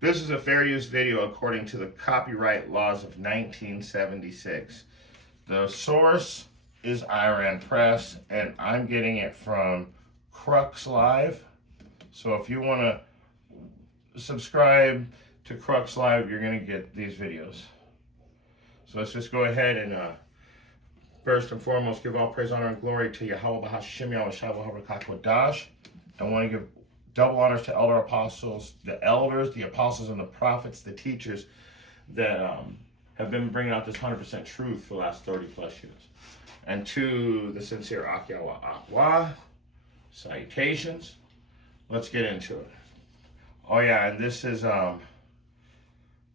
This is a fair use video according to the copyright laws of 1976. The source is Iran Press, and I'm getting it from Crux Live. So if you want to subscribe to Crux Live, you're going to get these videos. So let's just go ahead and first and foremost give all praise, honor, and glory to Yahweh B'Hashem Yahweh Shavah HaRakakwadash. I want to give double honors to elder apostles, the elders, the apostles, and the prophets, the teachers that have been bringing out this 100% truth for the last 30 plus years. And to the sincere Akyawa Akwa, salutations. Let's get into it. Oh yeah, and this is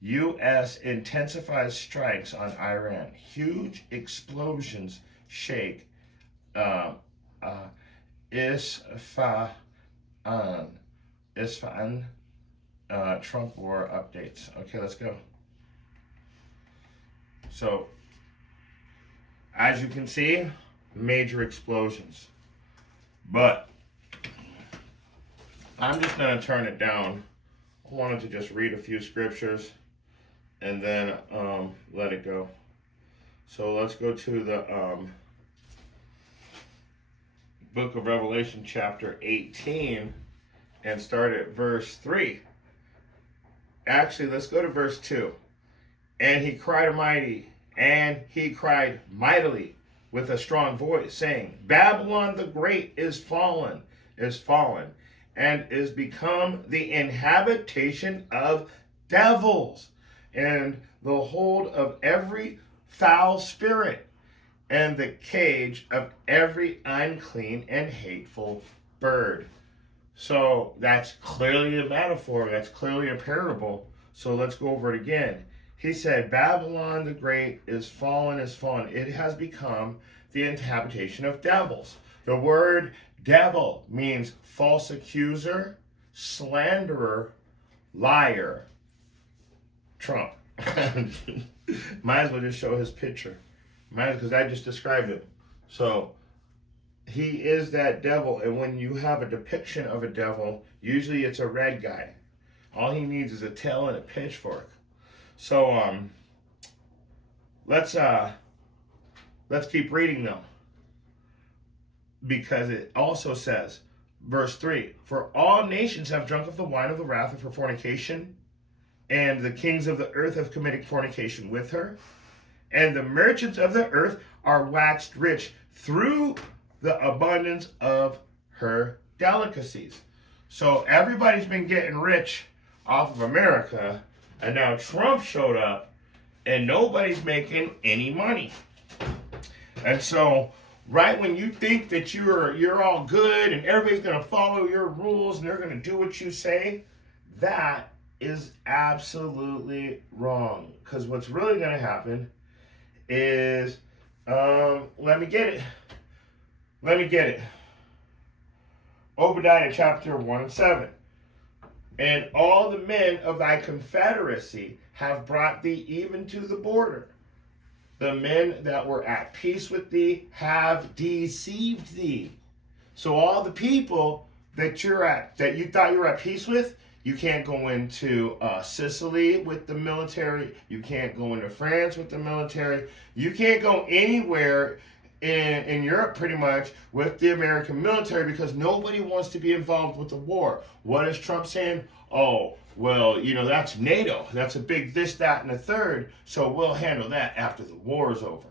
U.S. intensifies strikes on Iran. Huge explosions shake Isfahan. Trump war updates. Okay, let's go. So, as you can see, major explosions. But I'm just going to turn it down. I wanted to just read a few scriptures and then let it go. So let's go to the book of Revelation chapter 18 and start at verse 3. Actually, let's go to verse 2. And he cried mightily with a strong voice, saying, Babylon the great is fallen, and is become the inhabitation of devils, and the hold of every foul spirit, and the cage of every unclean and hateful bird. So that's clearly a metaphor. That's clearly a parable. So let's go over it again. He said, Babylon the great is fallen, It has become the inhabitation of devils. The word devil means false accuser, slanderer, liar. Trump. Might as well just show his picture. Because I just described him. So he is that devil. And when you have a depiction of a devil, usually it's a red guy. All he needs is a tail and a pitchfork. So let's keep reading though, because it also says, verse 3, for all nations have drunk of the wine of the wrath of her fornication, and the kings of the earth have committed fornication with her, and the merchants of the earth are waxed rich through the abundance of her delicacies. So everybody's been getting rich off of America, and now Trump showed up, and nobody's making any money. And so, right when you think that you're all good and everybody's going to follow your rules and they're going to do what you say, that is absolutely wrong. Because what's really going to happen is, let me get it. Obadiah chapter 1 and 7. And all the men of thy confederacy have brought thee even to the border. The men that were at peace with thee have deceived thee. So all the people that you thought you were at peace with, you can't go into Sicily with the military. You can't go into France with the military. You can't go anywhere in Europe pretty much with the American military because nobody wants to be involved with the war. What is Trump saying? Oh, well, that's NATO. That's a big this, that, and the third. So we'll handle that after the war is over.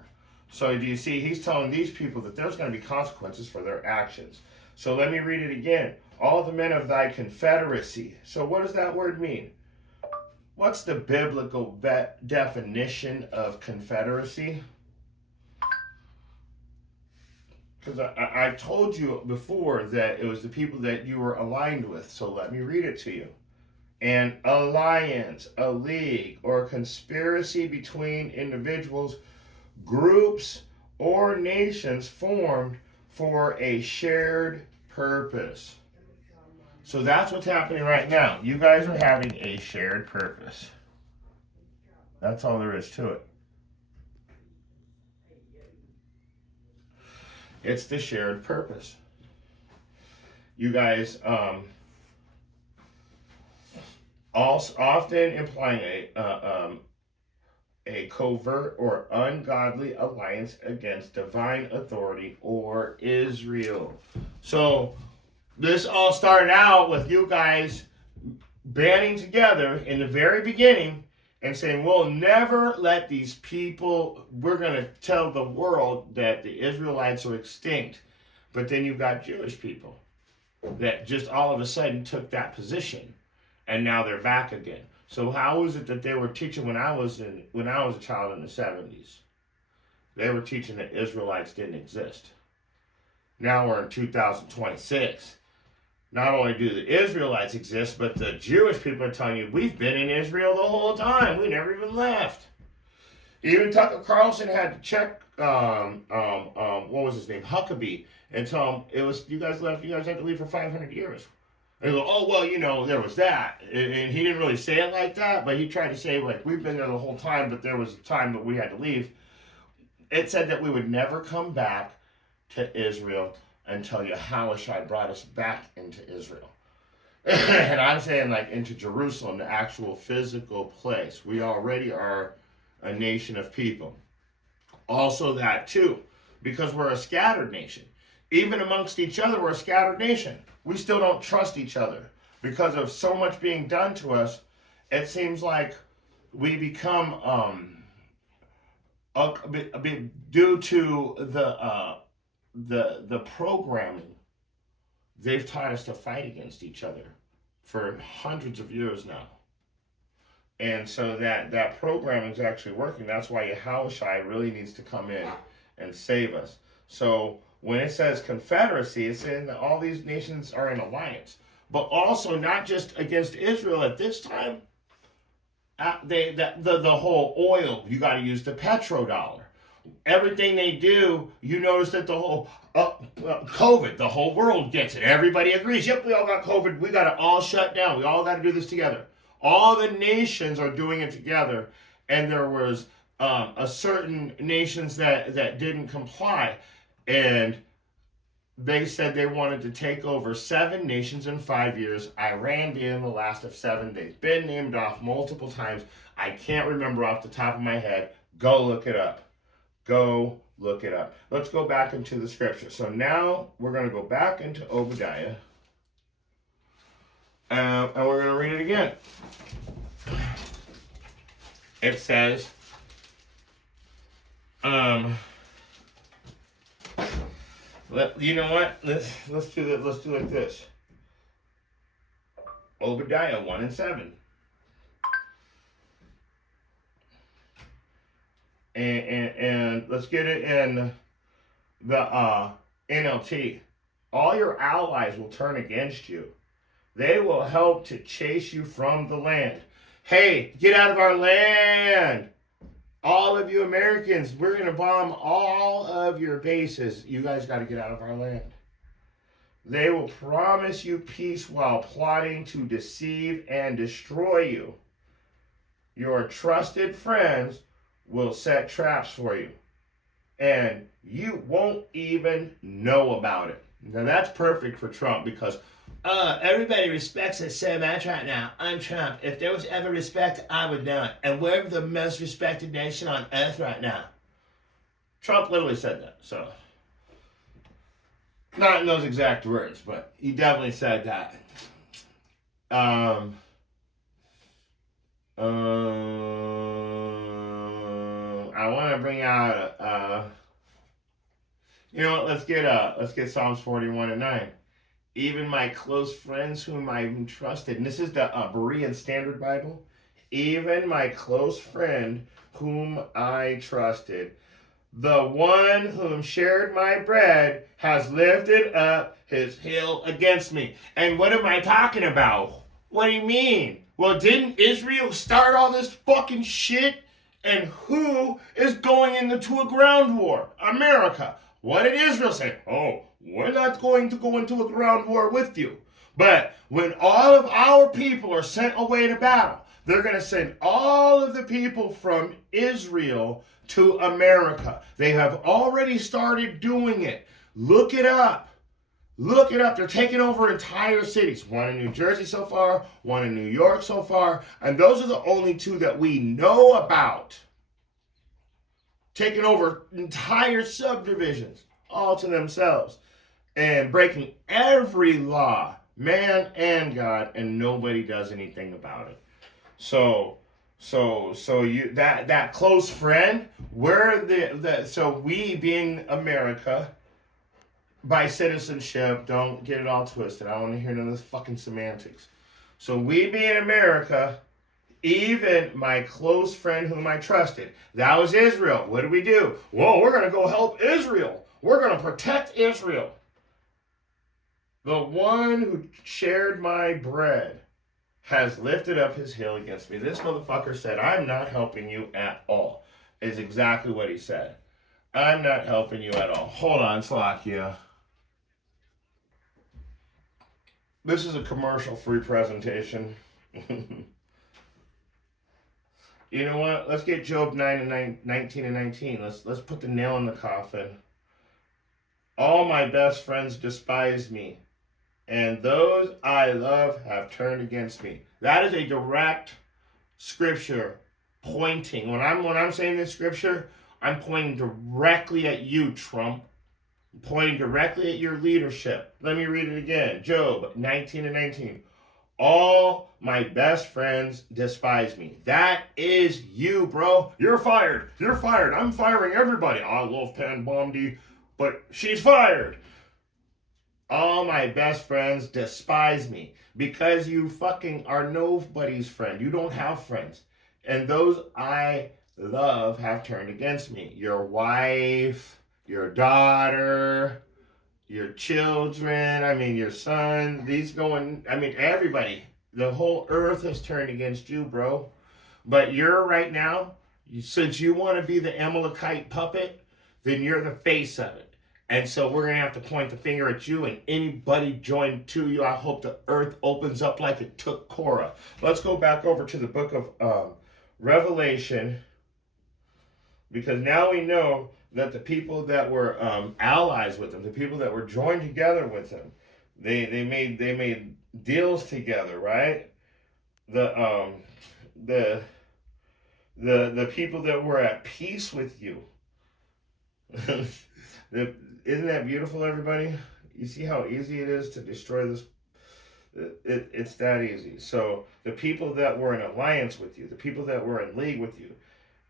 So do you see, he's telling these people that there's going to be consequences for their actions. So let me read it again. All the men of thy confederacy. So what does that word mean? What's the biblical definition of confederacy? Because I told you before that it was the people that you were aligned with. So let me read it to you. An alliance, a league, or a conspiracy between individuals, groups, or nations formed for a shared purpose. So that's what's happening right now. You guys are having a shared purpose. That's all there is to it. It's the shared purpose. You guys, also often implying a covert or ungodly alliance against divine authority or Israel. So this all started out with you guys banding together in the very beginning and saying, we'll never let these people, we're going to tell the world that the Israelites are extinct. But then you've got Jewish people that just all of a sudden took that position, and now they're back again. So how is it that they were teaching when I was a child in the 70s? They were teaching that Israelites didn't exist. Now we're in 2026. Not only do the Israelites exist, but the Jewish people are telling you, we've been in Israel the whole time. We never even left. Even Tucker Carlson had to check, what was his name? Huckabee, and tell him, it was, you guys left, you guys had to leave for 500 years. And they go, oh, well, there was that. And he didn't really say it like that, but he tried to say, like, we've been there the whole time, but there was a time that we had to leave. It said that we would never come back to Israel until Yahushua brought us back into Israel. And I'm saying, like, into Jerusalem, the actual physical place. We already are a nation of people. Also that, too, because we're a scattered nation. Even amongst each other, we're a scattered nation. We still don't trust each other because of so much being done to us. It seems like we become, due to the programming, they've taught us to fight against each other for hundreds of years now. And so that program is actually working. That's why Yahushua really needs to come in and save us. So when it says confederacy, it's saying that all these nations are in alliance. But also not just against Israel at this time. The whole oil, you got to use the petrodollar. Everything they do, you notice that the whole COVID, the whole world gets it. Everybody agrees. Yep, we all got COVID. We got to all shut down. We all got to do this together. All the nations are doing it together, and there was a certain nations that didn't comply, and they said they wanted to take over 7 nations in 5 years. Iran being the last of 7. They've been named off multiple times. I can't remember off the top of my head. Go look it up. Go look it up. Let's go back into the scripture. So now we're going to go back into Obadiah. And we're going to read it again. It says, you know what? Let's do that. Let's do it like this. Obadiah 1:7. And let's get it in the NLT. All your allies will turn against you. They will help to chase you from the land. Hey, get out of our land. All of you Americans, we're going to bomb all of your bases. You guys got to get out of our land. They will promise you peace while plotting to deceive and destroy you. Your trusted friends will set traps for you, and you won't even know about it. Now that's perfect for Trump because everybody respects us so much right now. I'm Trump. If there was ever respect, I would know it. And we're the most respected nation on earth right now. Trump literally said that. So, not in those exact words, but he definitely said that. I want to bring out let's get Psalms 41:9. Even my close friends whom I trusted. And this is the Berean Standard Bible. Even my close friend whom I trusted. The one whom shared my bread has lifted up his heel against me. And what am I talking about? What do you mean? Well, didn't Israel start all this fucking shit? And who is going into a ground war? America. What did Israel say? Oh, we're not going to go into a ground war with you. But when all of our people are sent away to battle, they're going to send all of the people from Israel to America. They have already started doing it. Look it up. Look it up. They're taking over entire cities. One in New Jersey so far, one in New York so far, and those are the only two that we know about. Taking over entire subdivisions all to themselves and breaking every law, man and God, and nobody does anything about it. So you that close friend, so we being America by citizenship, don't get it all twisted. I don't want to hear none of this fucking semantics. So we being America, even my close friend whom I trusted, that was Israel. What did we do? Whoa, we're going to go help Israel. We're going to protect Israel. The one who shared my bread has lifted up his heel against me. This motherfucker said, I'm not helping you at all. Is exactly what he said. I'm not helping you at all. Hold on, Slakia. This is a commercial-free presentation. You know what? Let's get Job 19 and 19. Let's put the nail in the coffin. All my best friends despise me, and those I love have turned against me. That is a direct scripture pointing. When I'm saying this scripture, I'm pointing directly at you, Trump. I'm pointing directly at your leadership. Let me read it again. Job 19 and 19. All my best friends despise me. That is you, bro. You're fired. You're fired. I'm firing everybody. I love Pan Bondi, but she's fired. All my best friends despise me because you fucking are nobody's friend. You don't have friends. And those I love have turned against me. Your wife, your daughter, your children, your son, everybody. The whole earth has turned against you, bro. But you're right now, since you want to be the Amalekite puppet, then you're the face of it. And so we're going to have to point the finger at you and anybody joined to you. I hope the earth opens up like it took Korah. Let's go back over to the book of Revelation, because now we know that the people that were allies with him, the people that were joined together with him, they made deals together, right? The people that were at peace with you. Isn't that beautiful, everybody? You see how easy it is to destroy this? It's that easy. So the people that were in alliance with you, the people that were in league with you,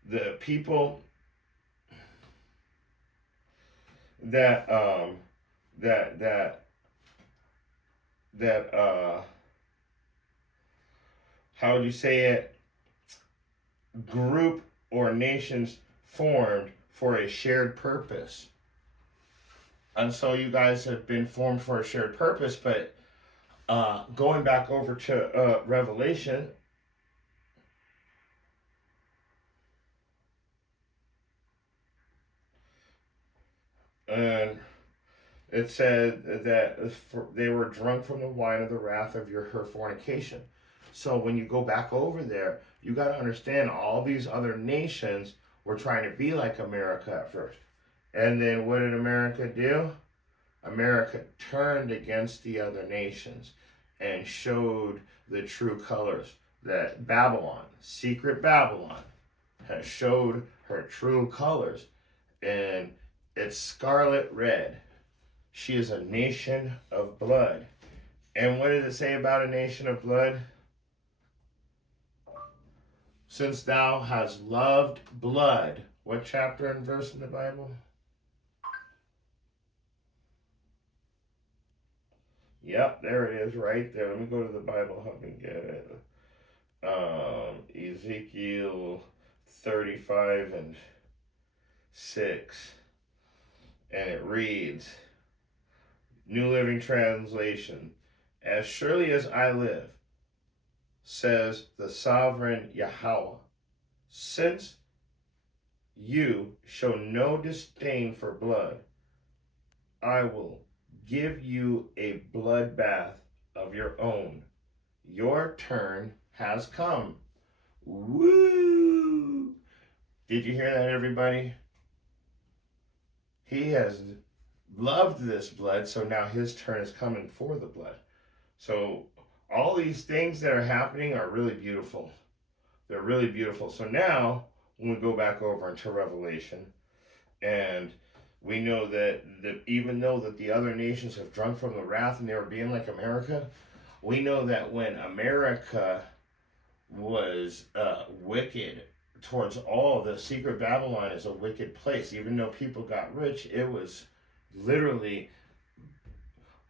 the people that how would you say it, group or nations formed for a shared purpose. And so you guys have been formed for a shared purpose, but going back over to Revelation, and it said that they were drunk from the wine of the wrath of her fornication. So when you go back over there, you got to understand all these other nations were trying to be like America at first. And then what did America do? America turned against the other nations and showed the true colors. That Babylon, secret Babylon, has showed her true colors. And it's scarlet red. She is a nation of blood. And what does it say about a nation of blood? Since thou hast loved blood. What chapter and verse in the Bible? Yep, there it is right there. Let me go to the Bible Hub and get it. Ezekiel 35 and 6. And it reads, New Living Translation, as surely as I live, says the sovereign Yahweh, since you show no disdain for blood, I will give you a bloodbath of your own. Your turn has come. Woo! Did you hear that, everybody? He has loved this blood, so now his turn is coming for the blood. So all these things that are happening are really beautiful. They're really beautiful. So now, when we go back over into Revelation, and we know that even though that the other nations have drunk from the wrath and they were being like America, we know that when America was wicked towards all, the secret Babylon is a wicked place. Even though people got rich, it was literally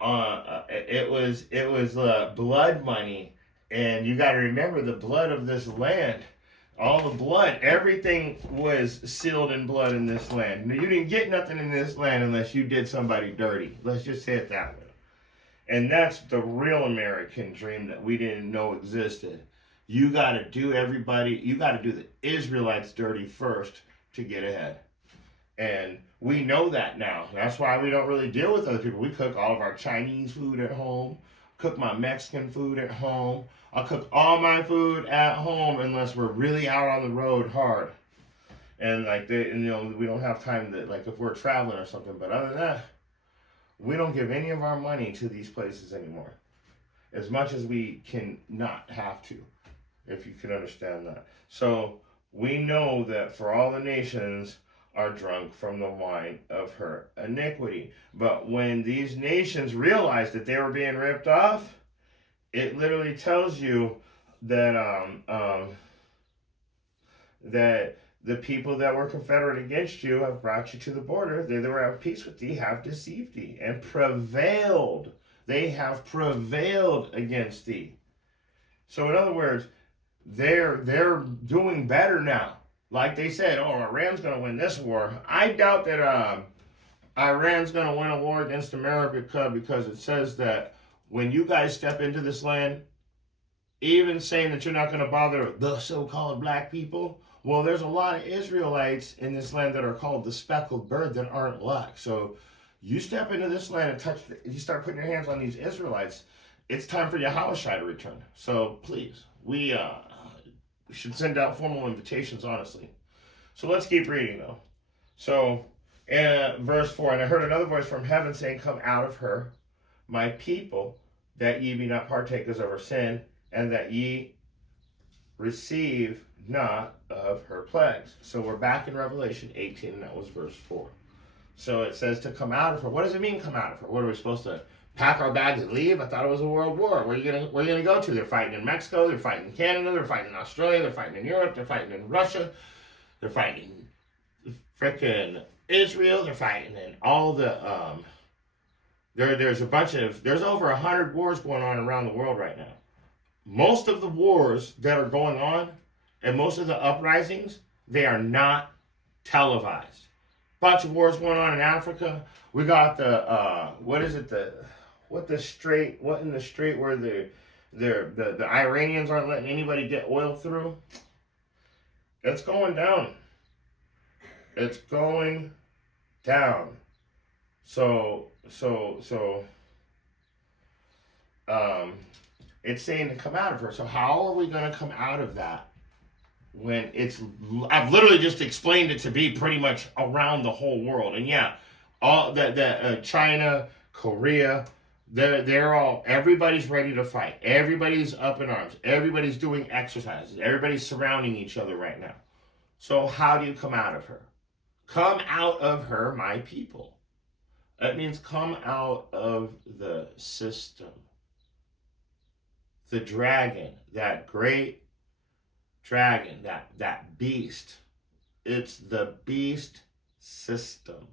it was blood money, and you got to remember the blood of this land. All the blood, everything was sealed in blood in this land. You didn't get nothing in this land unless you did somebody dirty. Let's just say it that way. And that's the real American dream that we didn't know existed. You got to do the Israelites dirty first to get ahead. And we know that now. That's why we don't really deal with other people. We cook all of our Chinese food at home, cook my Mexican food at home. I'll cook all my food at home unless we're really out on the road hard. And we don't have time to, like, if we're traveling or something. But other than that, we don't give any of our money to these places anymore. As much as we can not have to, if you can understand that. So we know that for all the nations are drunk from the wine of her iniquity. But when these nations realized that they were being ripped off, it literally tells you that that the people that were confederate against you have brought you to the border. They that were at peace with thee have deceived thee and prevailed. They have prevailed against thee. So in other words, they're doing better now. Like they said, oh, Iran's going to win this war. I doubt that Iran's going to win a war against America, because it says that when you guys step into this land, even saying that you're not going to bother the so-called black people, well, there's a lot of Israelites in this land that are called the speckled bird that aren't black. So you step into this land and you start putting your hands on these Israelites, it's time for Yahushua to return. So please, we should send out formal invitations, honestly. So let's keep reading, though. So, verse 4, and I heard another voice from heaven saying, come out of her, my people, that ye be not partakers of her sin, and that ye receive not of her plagues. So we're back in Revelation 18, and that was verse 4. So it says to come out of her. What does it mean, come out of her? What are we supposed to pack our bags and leave? I thought it was a world war. Where are you gonna go to? They're fighting in Mexico, they're fighting in Canada, they're fighting in Australia, they're fighting in Europe, they're fighting in Russia, they're fighting in frickin' Israel, they're fighting in all the there's over 100 wars going on around the world right now. Most of the wars that are going on and most of the uprisings, they are not televised. Bunch of wars going on in Africa. We got the what in the strait where the Iranians aren't letting anybody get oil through. It's going down. It's going down. So it's saying to come out of her. So how are we going to come out of that when I've literally just explained it to be pretty much around the whole world? And yeah, all that China, Korea, everybody's ready to fight. Everybody's up in arms. Everybody's doing exercises. Everybody's surrounding each other right now. So how do you come out of her? Come out of her, my people. That means come out of the system. The dragon, that great dragon, that beast. It's the beast system.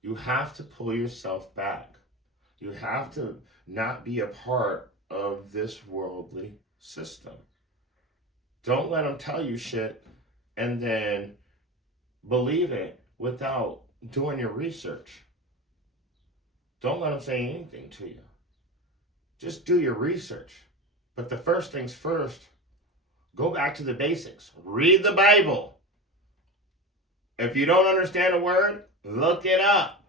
You have to pull yourself back. You have to not be a part of this worldly system. Don't let them tell you shit and then believe it without doing your research. Don't let them say anything to you. Just do your research. But the first things first, go back to the basics. Read the Bible. If you don't understand a word, look it up.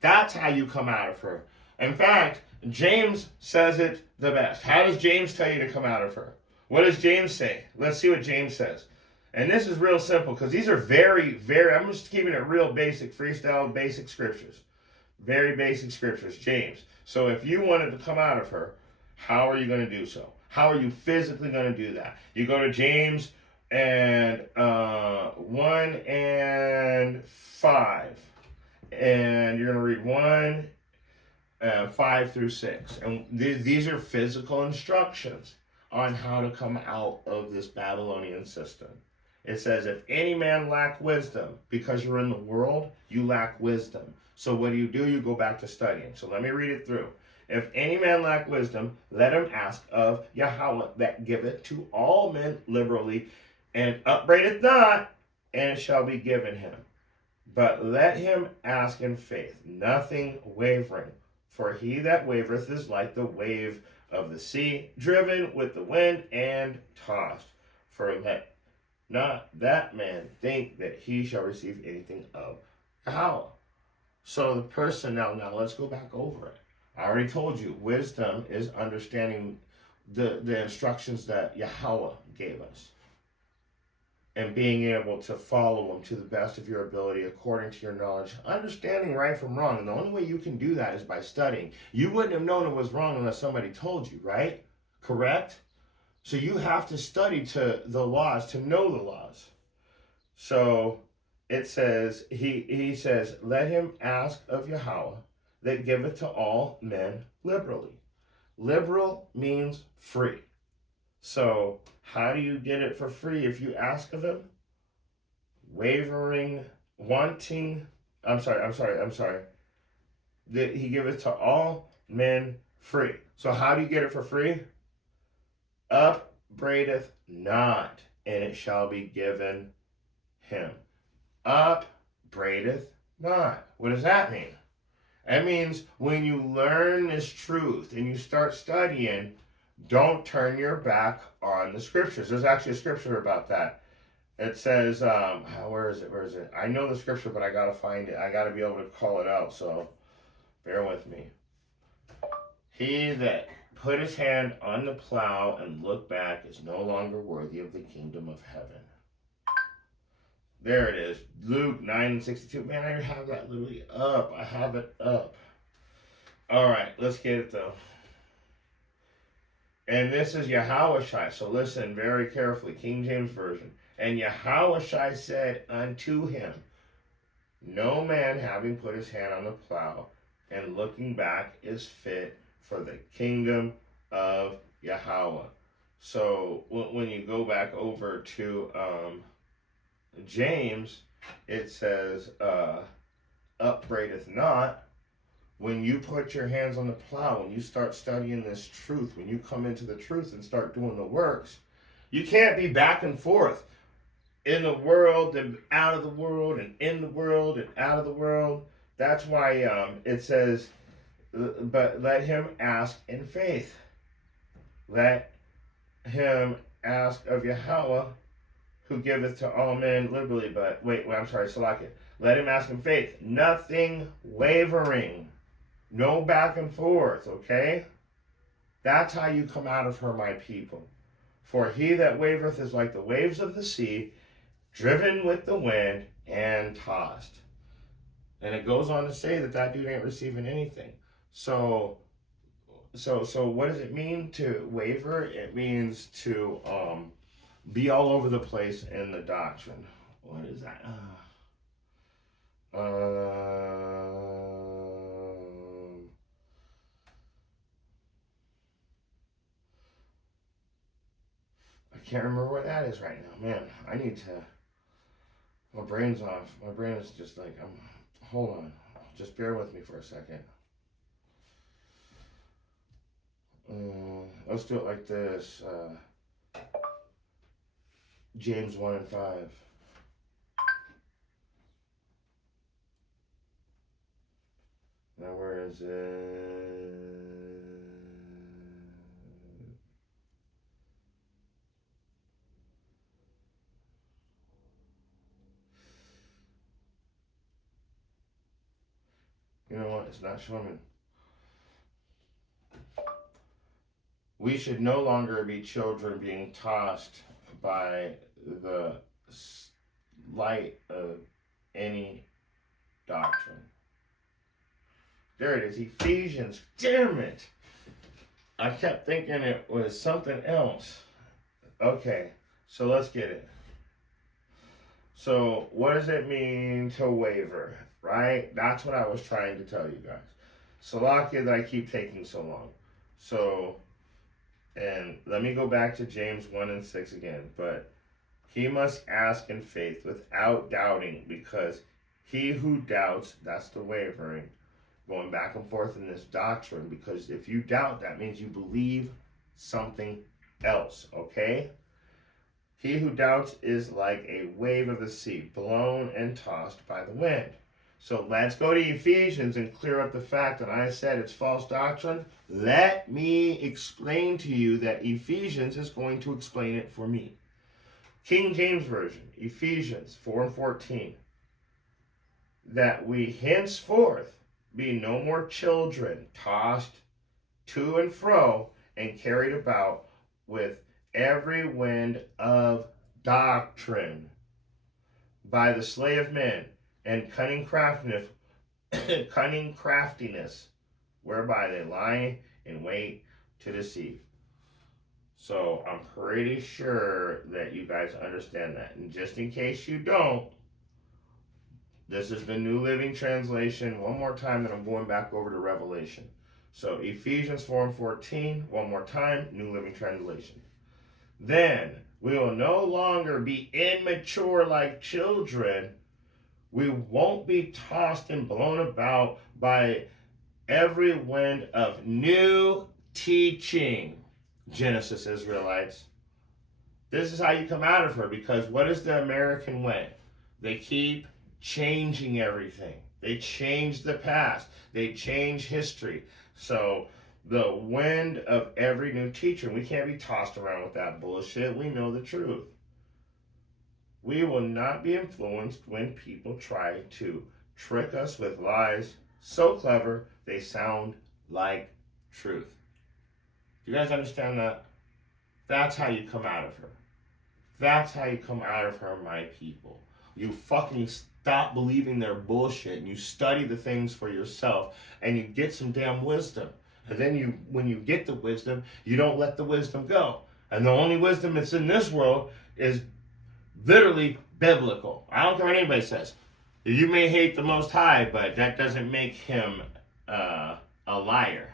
That's how you come out of her. In fact, James says it the best. How does James tell you to come out of her? What does James say? Let's see what James says. And this is real simple because these are very, very, I'm just keeping it real basic, freestyle, basic scriptures. Very basic scriptures, James. So if you wanted to come out of her, how are you going to do so? How are you physically going to do that? You go to James and 1 and 5, and you're going to read 1 5 through 6. And these are physical instructions on how to come out of this Babylonian system. It says, if any man lack wisdom, because you're in the world, you lack wisdom. So what do? You go back to studying. So let me read it through. If any man lack wisdom, let him ask of Yahweh, that giveth to all men liberally, and upbraideth not, and it shall be given him. But let him ask in faith, nothing wavering. For he that wavereth is like the wave of the sea, driven with the wind and tossed. For let not that man think that he shall receive anything of Yahweh. So the person, now let's go back over it. I already told you, wisdom is understanding the instructions that Yahweh gave us, and being able to follow them to the best of your ability according to your knowledge, understanding right from wrong. And the only way you can do that is by studying. You wouldn't have known it was wrong unless somebody told you, right? Correct? So you have to study to the laws, to know the laws. So it says, he says, let him ask of Yahweh that giveth to all men liberally. Liberal means free. So how do you get it for free if you ask of him? Wavering, wanting, I'm sorry. That he giveth to all men free. So how do you get it for free? Upbraideth not, and it shall be given him. Upbraideth not. What does that mean? That means when you learn this truth and you start studying, don't turn your back on the scriptures. There's actually a scripture about that. It says, where is it? I know the scripture, but I got to find it. I got to be able to call it out, so bear with me. He that put his hand on the plow and look back is no longer worthy of the kingdom of heaven. There it is. Luke 9:62. Man, I have that literally up. I have it up. All right, let's get it though. And this is Yahushai. So listen very carefully. King James Version. And Yahushai said unto him, no man having put his hand on the plow and looking back is fit for the kingdom of Yahweh. So when you go back over to James, it says, upbraideth not. When you put your hands on the plow, when you start studying this truth, when you come into the truth and start doing the works, you can't be back and forth in the world and out of the world and in the world and out of the world. That's why it says, but let him ask in faith. Let him ask of Yahweh, who giveth to all men liberally. But Salakia. Let him ask in faith. Nothing wavering. No back and forth, okay? That's how you come out of her, my people. For he that wavereth is like the waves of the sea, driven with the wind and tossed. And it goes on to say that dude ain't receiving anything. So what does it mean to waver? It means to be all over the place in the doctrine. What is that? I can't remember where that is right now. Man, I need to... My brain's off. My brain is just like... Hold on. Just bear with me for a second. Let's do it like this. James 1 and 5. Now where is it? You know what? It's not showing. We should no longer be children being tossed by the light of any doctrine. There it is, Ephesians. Damn it. I kept thinking it was something else. Okay, so let's get it. So, what does it mean to waver, right? That's what I was trying to tell you guys. Salakia that I keep taking so long. So, and let me go back to James 1 and 6 again. But he must ask in faith without doubting, because he who doubts, that's the wavering, going back and forth in this doctrine, because if you doubt, that means you believe something else, okay? He who doubts is like a wave of the sea, blown and tossed by the wind. So let's go to Ephesians and clear up the fact that I said it's false doctrine. Let me explain to you that Ephesians is going to explain it for me. King James Version, Ephesians 4 and 14. That we henceforth be no more children, tossed to and fro and carried about with every wind of doctrine by the sleight of men and cunning craftiness, whereby they lie in wait to deceive. So I'm pretty sure that you guys understand that. And just in case you don't, this is the New Living Translation. One more time, then I'm going back over to Revelation. So Ephesians 4 and 14, one more time, New Living Translation. Then we will no longer be immature like children. We won't be tossed and blown about by every wind of new teaching. Genesis Israelites. This is how you come out of her, because what is the American way? They keep changing everything. They change the past. They change history. So the wind of every new teacher. We can't be tossed around with that bullshit. We know the truth. We will not be influenced when people try to trick us with lies so clever they sound like truth. Do you guys understand that? That's how you come out of her. That's how you come out of her, my people. You fucking stop believing their bullshit and you study the things for yourself and you get some damn wisdom. And then when you get the wisdom, you don't let the wisdom go. And the only wisdom that's in this world is literally biblical. I don't care what anybody says. You may hate the Most High, but that doesn't make him a liar.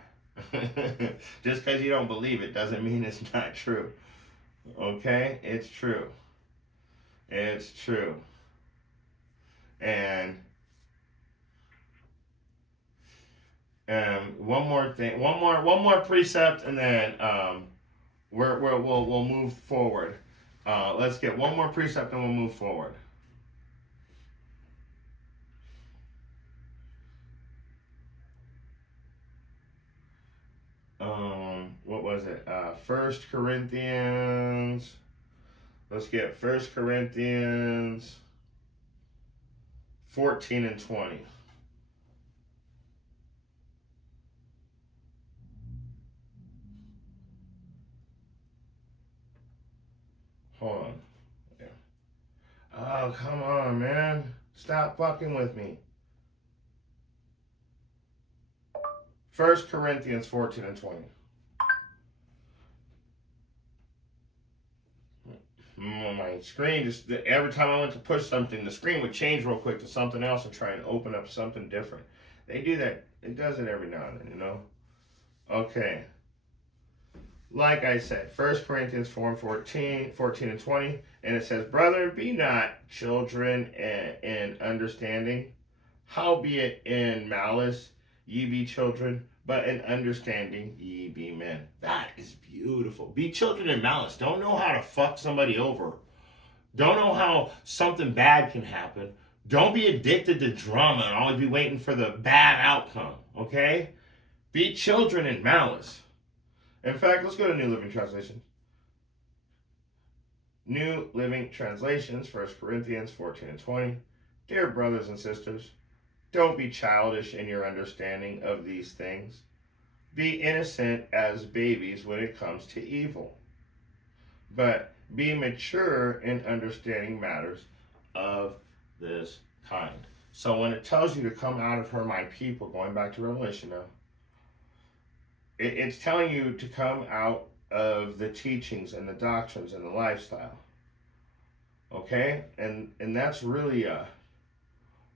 Just because you don't believe it doesn't mean it's not true. Okay? It's true. It's true. And one more thing, one more precept, and then we'll move forward. Let's get one more precept, and we'll move forward. What was it? 1 Corinthians. Let's get 1 Corinthians 14 and 20. Hold on. Yeah. Oh, come on, man. Stop fucking with me. 1 Corinthians 14 and 20. My screen just, every time I went to push something, the screen would change real quick to something else and try and open up something different. They do that. It does it every now and then, you know? Okay. Like I said, 1 Corinthians 4 and 14 and 20, and it says, Brother, be not children in understanding, howbeit in malice ye be children, but in understanding ye be men. That is beautiful. Be children in malice. Don't know how to fuck somebody over. Don't know how something bad can happen. Don't be addicted to drama and always be waiting for the bad outcome, okay? Be children in malice. In fact, let's go to New Living Translation. New Living Translations, 1 Corinthians 14 and 20. Dear brothers and sisters, don't be childish in your understanding of these things. Be innocent as babies when it comes to evil. But be mature in understanding matters of this kind. So when it tells you to come out of her, my people, going back to Revelation now, it's telling you to come out of the teachings and the doctrines and the lifestyle. Okay? And that's really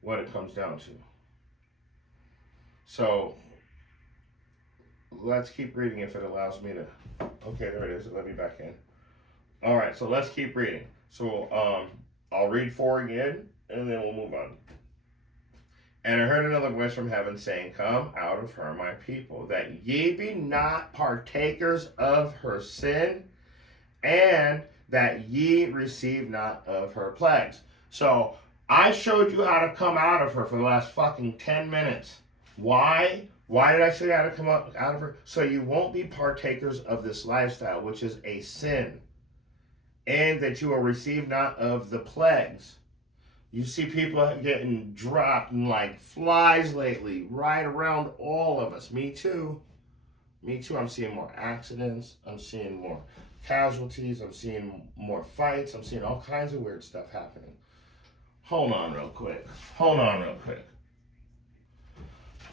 what it comes down to. So let's keep reading if it allows me to. Okay, there it is. Let me back in. All right, so let's keep reading. So I'll read 4 again, and then we'll move on. And I heard another voice from heaven saying, come out of her, my people, that ye be not partakers of her sin, and that ye receive not of her plagues. So I showed you how to come out of her for the last fucking 10 minutes. Why? Why did I show you how to come out of her? So you won't be partakers of this lifestyle, which is a sin, and that you will receive not of the plagues. You see people getting dropped like flies lately, right around all of us. Me too. Me too. I'm seeing more accidents. I'm seeing more casualties. I'm seeing more fights. I'm seeing all kinds of weird stuff happening. Hold on real quick.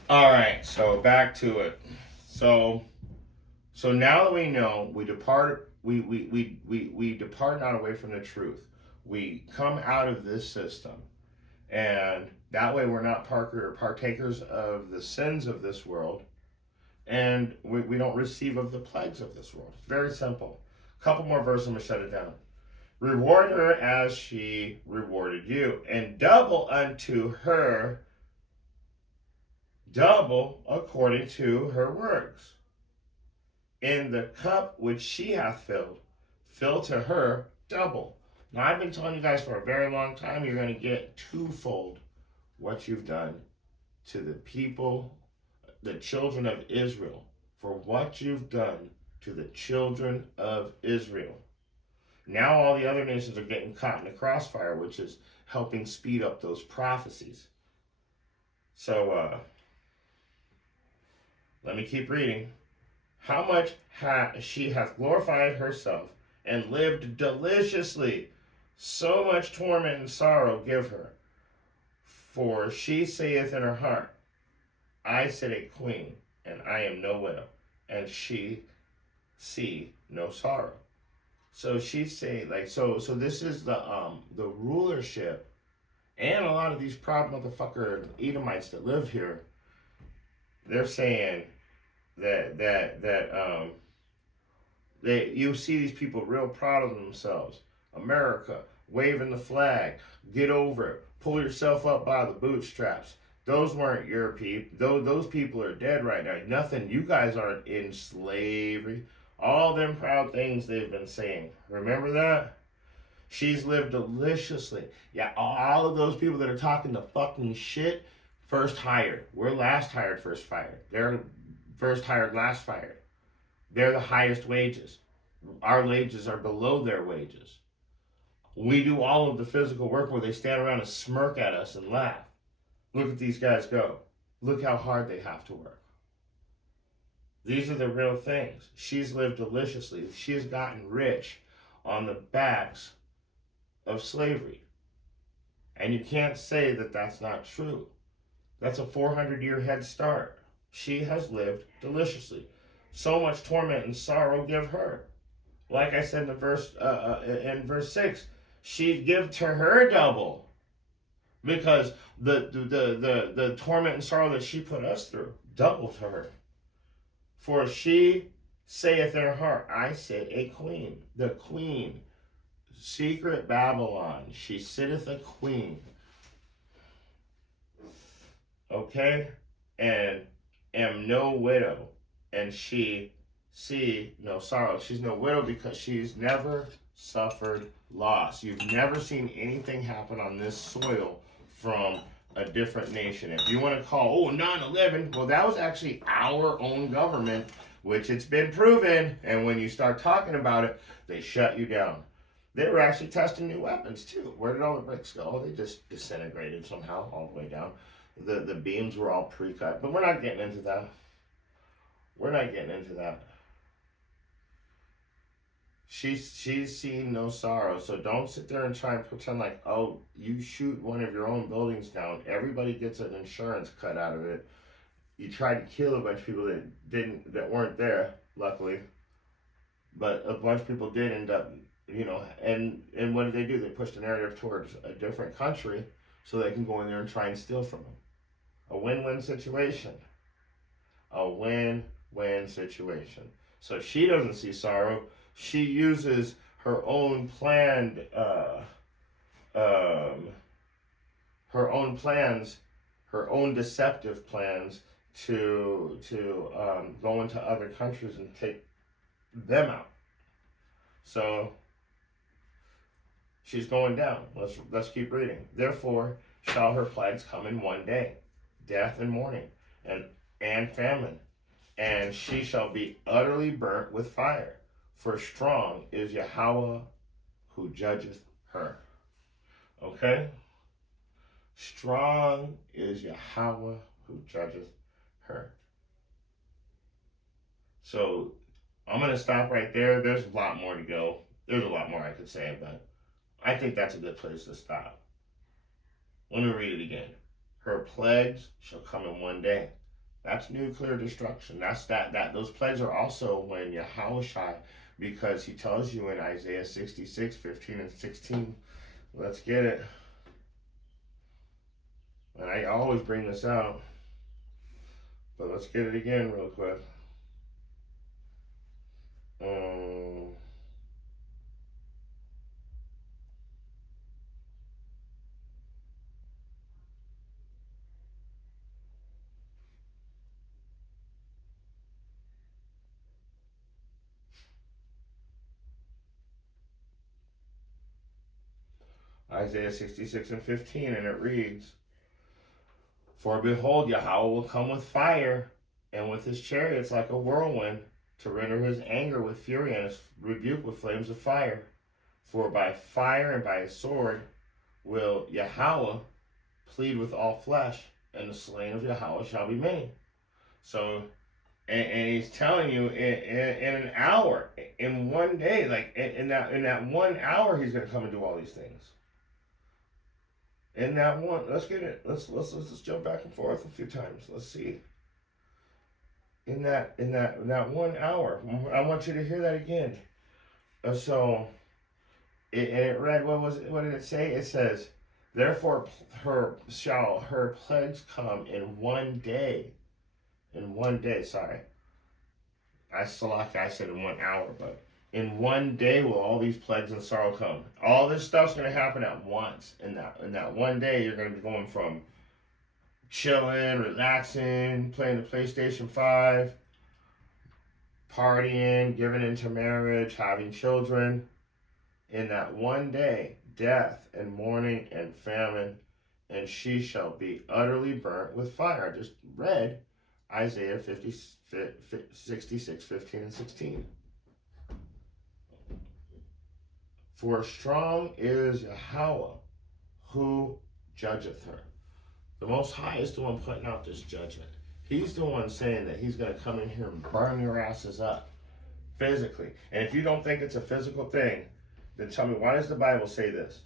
All right, so back to it. So now that we know, we depart not away from the truth. We come out of this system, and that way we're not partakers of the sins of this world, and we don't receive of the plagues of this world. It's very simple. A couple more verses, I'm going to shut it down. Reward her as she rewarded you, and double unto her, double according to her works. In the cup which she hath filled, fill to her double. Now, I've been telling you guys for a very long time, you're going to get twofold what you've done to the people, the children of Israel, for what you've done to the children of Israel. Now all the other nations are getting caught in the crossfire, which is helping speed up those prophecies. So, let me keep reading. How much she hath glorified herself and lived deliciously, so much torment and sorrow give her. For she saith in her heart, I sit a queen, and I am no widow, and she see no sorrow. So she say, like, so this is the rulership, and a lot of these proud motherfucker Edomites that live here. They're saying that you see these people real proud of themselves. America, waving the flag, get over it, pull yourself up by the bootstraps. Those weren't your people. Those people are dead right now. Nothing. You guys aren't in slavery. All them proud things they've been saying. Remember that? She's lived deliciously. Yeah, all of those people that are talking the fucking shit, first hired. We're last hired, first fired. They're first hired, last fired. They're the highest wages. Our wages are below their wages. We do all of the physical work where they stand around and smirk at us and laugh. Look at these guys go. Look how hard they have to work. These are the real things. She's lived deliciously. She has gotten rich on the backs of slavery. And you can't say that that's not true. That's a 400-year head start. She has lived deliciously. So much torment and sorrow give her. Like I said in verse 6, she'd give to her double. Because the torment and sorrow that she put us through, double to her. For she saith in her heart, I sit a queen. The queen, secret Babylon, she sitteth a queen. Okay? And am no widow, and she see no sorrow. She's no widow because she's never suffered loss. You've never seen anything happen on this soil from a different nation. If you want to call, 9/11, well, that was actually our own government, which it's been proven. And when you start talking about it, they shut you down. They were actually testing new weapons too. Where did all the bricks go? They just disintegrated somehow all the way down. The beams were all pre-cut, but we're not getting into that. She's seen no sorrow. So don't sit there and try and pretend like, oh, you shoot one of your own buildings down, everybody gets an insurance cut out of it. You tried to kill a bunch of people that weren't there, luckily, but a bunch of people did end up, and what did they do? They pushed the narrative towards a different country so they can go in there and try and steal from them. A win-win situation. A win-win situation. So she doesn't see sorrow. She uses her own planned, her own plans, her own deceptive plans to go into other countries and take them out. So she's going down. Let's keep reading. Therefore shall her plagues come in one day, death and mourning, and famine, and she shall be utterly burnt with fire. For strong is Yahweh who judgeth her. Okay? Strong is Yahweh who judgeth her. So I'm going to stop right there. There's a lot more to go. There's a lot more I could say, but I think that's a good place to stop. Let me read it again. Her plagues shall come in one day. That's nuclear destruction. That's that. Those plagues are also when Yahushua, because he tells you in Isaiah 66, 15 and 16. Let's get it. And I always bring this out, but let's get it again real quick. Isaiah 66 and 15, and it reads, For behold, Yahweh will come with fire, and with his chariots like a whirlwind, to render his anger with fury and his rebuke with flames of fire. For by fire and by a sword will Yahweh plead with all flesh, and the slain of Yahweh shall be many. So, and he's telling you in an hour, in one day, like in that 1 hour, he's going to come and do all these things. In that one, let's get it. Let's jump back and forth a few times. Let's see. In that 1 hour, I want you to hear that again. So, it read, what did it say? It says, therefore shall her plagues come in one day. In one day, sorry. I said in 1 hour, but in one day will all these plagues and sorrow come. All this stuff's going to happen at once. In that one day, you're going to be going from chilling, relaxing, playing the PlayStation 5, partying, giving into marriage, having children. In that one day, death and mourning and famine, and she shall be utterly burnt with fire. I just read Isaiah 66, 15 and 16. For strong is Yahweh who judgeth her. The Most High is the one putting out this judgment. He's the one saying that he's going to come in here and burn your asses up physically. And if you don't think it's a physical thing, then tell me, why does the Bible say this?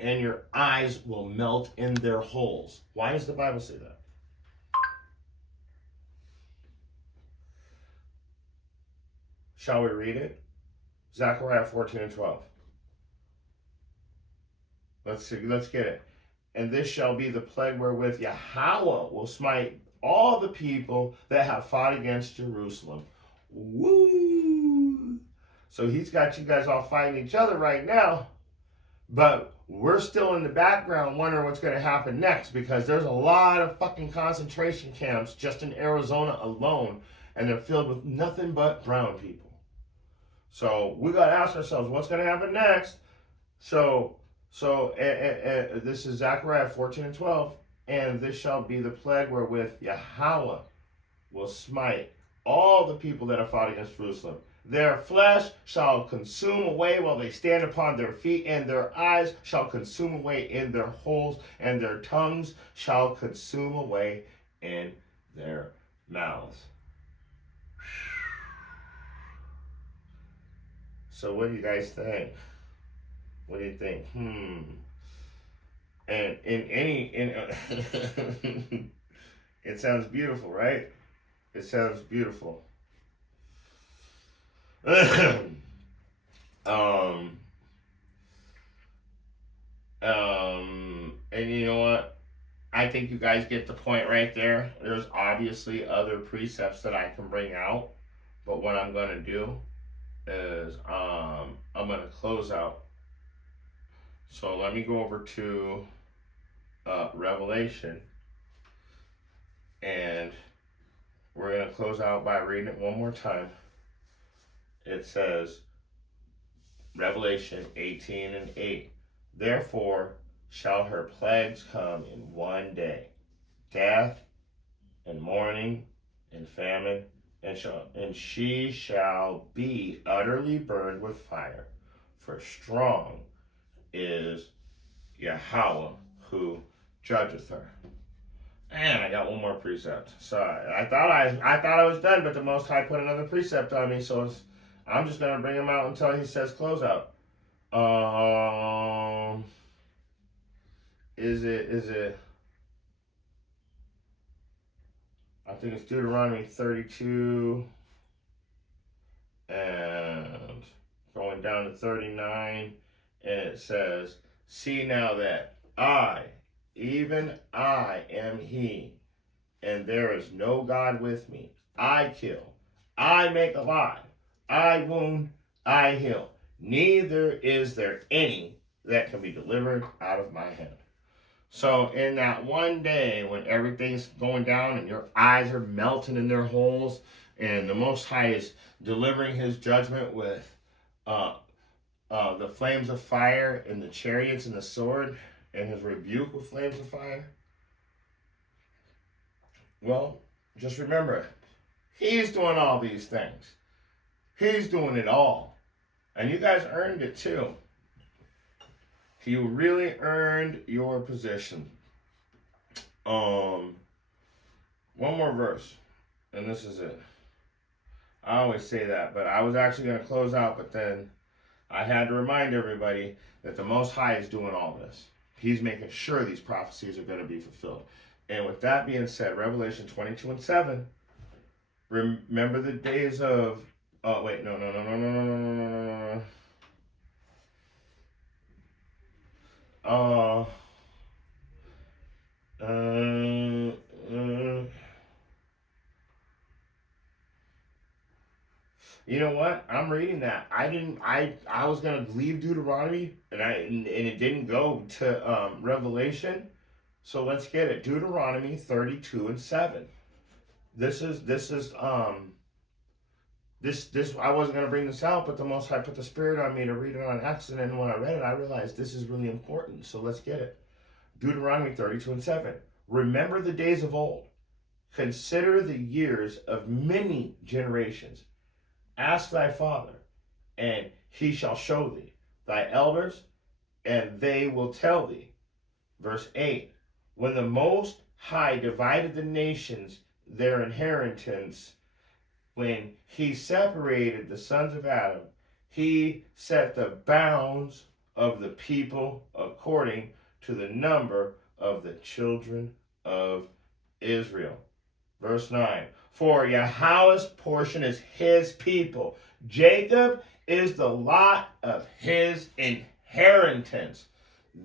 And your eyes will melt in their holes. Why does the Bible say that? Shall we read it? Zechariah 14 and 12. Let's get it. And this shall be the plague wherewith Yahweh will smite all the people that have fought against Jerusalem. Woo! So he's got you guys all fighting each other right now, but we're still in the background wondering what's going to happen next, because there's a lot of fucking concentration camps just in Arizona alone, and they're filled with nothing but brown people. So we got to ask ourselves, what's going to happen next? So this is Zechariah 14 and 12. And this shall be the plague wherewith Yahweh will smite all the people that have fought against Jerusalem. Their flesh shall consume away while they stand upon their feet, and their eyes shall consume away in their holes, and their tongues shall consume away in their mouths. So what do you guys think? What do you think? And it sounds beautiful, right? It sounds beautiful. um, and you know what? I think you guys get the point right there. There's obviously other precepts that I can bring out, but what I'm gonna do is I'm gonna close out. So let me go over to Revelation, and we're gonna close out by reading it one more time. It says, Revelation 18:8. Therefore shall her plagues come in one day, death and mourning and famine, and she shall be utterly burned with fire. For strong is Yahweh who judgeth her. And I got one more precept. Sorry, I thought I was done, but the Most High put another precept on me, so I'm just gonna bring him out until he says close out. Is it? I think it's Deuteronomy 32 and going down to 39, and it says, "See now that I, even I, am He, and there is no God with me. I kill, I make alive, I wound, I heal. Neither is there any that can be delivered out of my hand." So in that one day when everything's going down and your eyes are melting in their holes, and the Most High is delivering His judgment with the flames of fire and the chariots and the sword, and His rebuke with flames of fire, well, just remember, He's doing all these things. He's doing it all. And you guys earned it too. You really earned your position. One more verse, and this is it. I always say that, but I was actually going to close out, but then I had to remind everybody that the Most High is doing all this. He's making sure these prophecies are going to be fulfilled. And with that being said, Revelation 22:7, remember the days of, oh wait, no. You know what? I'm reading that. I was gonna leave Deuteronomy, and it didn't go to Revelation. So let's get it. Deuteronomy 32:7. This I wasn't gonna bring this out, but the Most High put the Spirit on me to read it on accident, and when I read it, I realized this is really important. So let's get it. Deuteronomy 32:7. Remember the days of old. Consider the years of many generations. Ask thy father, and he shall show thee, thy elders, and they will tell thee. Verse 8. When the Most High divided the nations their inheritance, when he separated the sons of Adam, he set the bounds of the people according to the number of the children of Israel. Verse 9. For Yahweh's portion is his people. Jacob is the lot of his inheritance.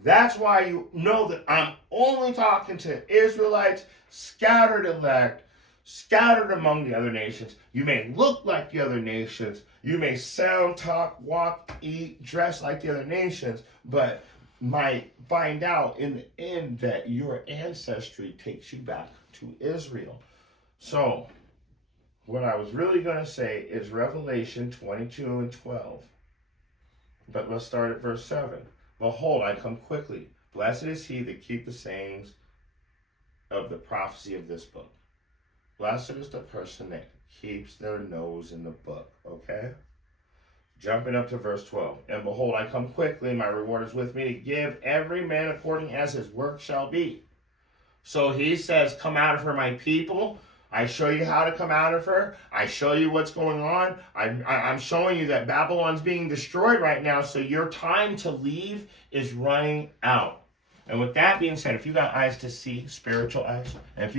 That's why you know that I'm only talking to Israelites, scattered elect, scattered among the other nations. You may look like the other nations. You may sound, talk, walk, eat, dress like the other nations, but might find out in the end that your ancestry takes you back to Israel. So, what I was really going to say is Revelation 22:12. But let's start at verse 7. Behold, I come quickly. Blessed is he that keep the sayings of the prophecy of this book. Blessed is the person that keeps their nose in the book. Okay? Jumping up to verse 12. And behold, I come quickly, and my reward is with me to give every man according as his work shall be. So he says, come out of her, my people. I show you how to come out of her. I show you what's going on. I'm showing you that Babylon's being destroyed right now, so your time to leave is running out. And with that being said, if you got eyes to see, spiritual eyes, and if you